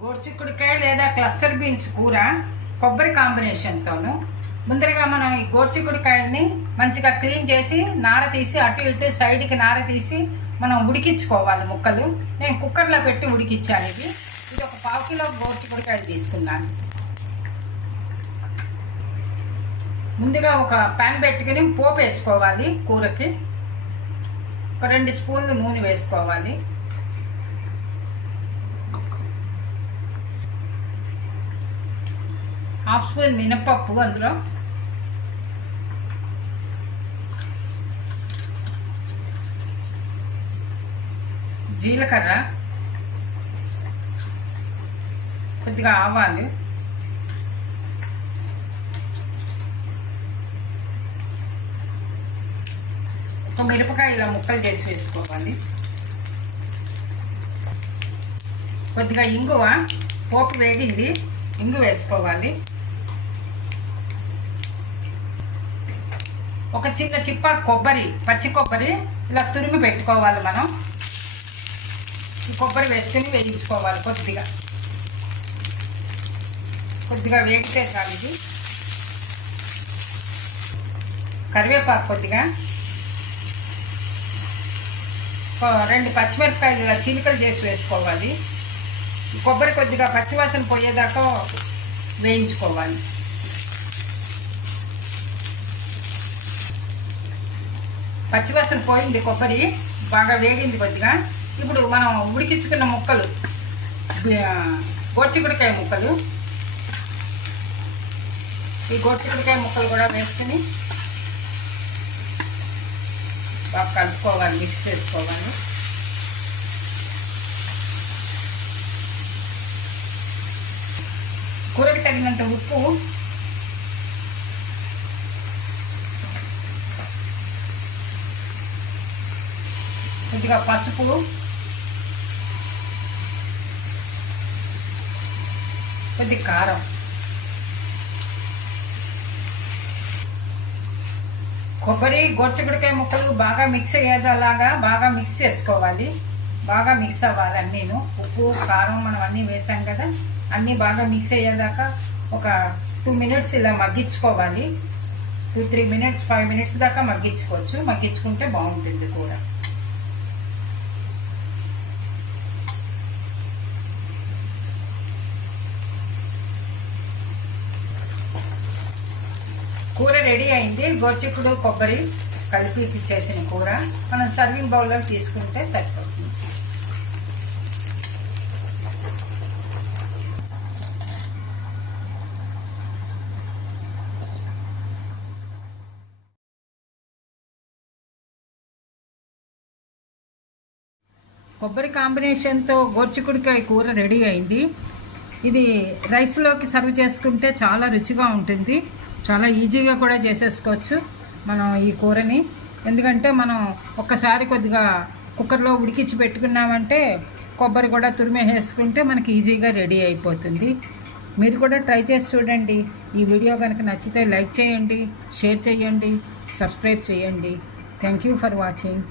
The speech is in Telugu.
గోరుచిక్కుడుకాయ లేదా క్లస్టర్ బీన్స్ కూర కొబ్బరి కాంబినేషన్తోను ముందరగా మనం ఈ గోర్చిక్కుడికాయల్ని మంచిగా క్లీన్ చేసి నార తీసి అటు ఇటు సైడ్కి నార తీసి మనం ఉడికించుకోవాలి ముక్కలు. నేను కుక్కర్లో పెట్టి ఉడికించాను ఇది. ఇది ఒక పావు కిలో గోర్చిక్కుడికాయలు తీసుకున్నాను. ముందుగా ఒక ప్యాన్ పెట్టుకుని పోపు వేసుకోవాలి కూరకి. ఒక రెండు స్పూన్లు నూనె వేసుకోవాలి. హాఫ్ స్పూన్ మినపప్పు అందులో. జీలకర్ర. కొద్దిగా ఆవాలు. ఒక మిరపకాయ ఇలా ముక్కలు చేసి వేసుకోవాలి. కొద్దిగా ఇంగువ. పోపు వేగింది. ఇంగు వేసుకోవాలి. ఒక చిన్న చిప్ప కొబ్బరి పచ్చి కొబ్బరి ఇలా తురిమి పెట్టుకోవాలి మనం. కొబ్బరి వేసుకొని వేయించుకోవాలి కొద్దిగా. కొద్దిగా వేగితే చాలు ఇది. కరివేపాకు కొద్దిగా. రెండు పచ్చిమిరపకాయలు ఇలా చీలికలు చేసి వేసుకోవాలి. కొబ్బరి కొద్దిగా పచ్చివాసన పోయేదాకా వేయించుకోవాలి. పచ్చివాసన పోయింది కొబ్బరి బాగా వేగింది కొద్దిగా. ఇప్పుడు మనం ఉడికించుకున్న ముక్కలు గోచిగుడికాయ ముక్కలు. ఈ గోచిగుడికాయ ముక్కలు కూడా వేసుకుని బాగా కలుపుకోవాలి మిక్స్ చేసుకోవాలి. కూరకి తగినంత ఉప్పు కొద్దిగా పసుపు కొద్ది కారం. కొబ్బరి గోర్చగుడికాయ ముక్కలు బాగా మిక్స్ అయ్యేలాగా బాగా మిక్స్ చేసుకోవాలి. బాగా మిక్స్ అవ్వాలి అన్నీను. ఉప్పు కారం మనం అన్నీ వేసాం కదా. అన్నీ బాగా మిక్స్ అయ్యేదాకా ఒక టూ మినిట్స్ ఇలా మగ్గించుకోవాలి. Two three minutes five minutes దాకా మగ్గించుకోవచ్చు. మగ్గించుకుంటే బాగుంటుంది కూర కూర రెడీ అయింది. గోచిక్కుడు కొబ్బరి కలిపి ఇచ్చేసిన కూర. మనం సర్వింగ్ బౌల్లో తీసుకుంటే సరిపోతుంది. కొబ్బరి కాంబినేషన్తో గోర్చికుడికాయ కూర రెడీ అయింది. ఇది రైస్లోకి సర్వ్ చేసుకుంటే చాలా రుచిగా ఉంటుంది. చాలా ఈజీగా కూడా చేసేసుకోవచ్చు మనం ఈ కూరని. ఎందుకంటే మనం ఒక్కసారి కొద్దిగా కుక్కర్లో ఉడికించి పెట్టుకున్నామంటే కొబ్బరి కూడా తురిమేసేసుకుంటే మనకి ఈజీగా రెడీ అయిపోతుంది. మీరు కూడా ట్రై చేసి చూడండి. ఈ వీడియో కనుక నచ్చితే లైక్ చేయండి షేర్ చేయండి సబ్స్క్రైబ్ చేయండి. Thank you for watching.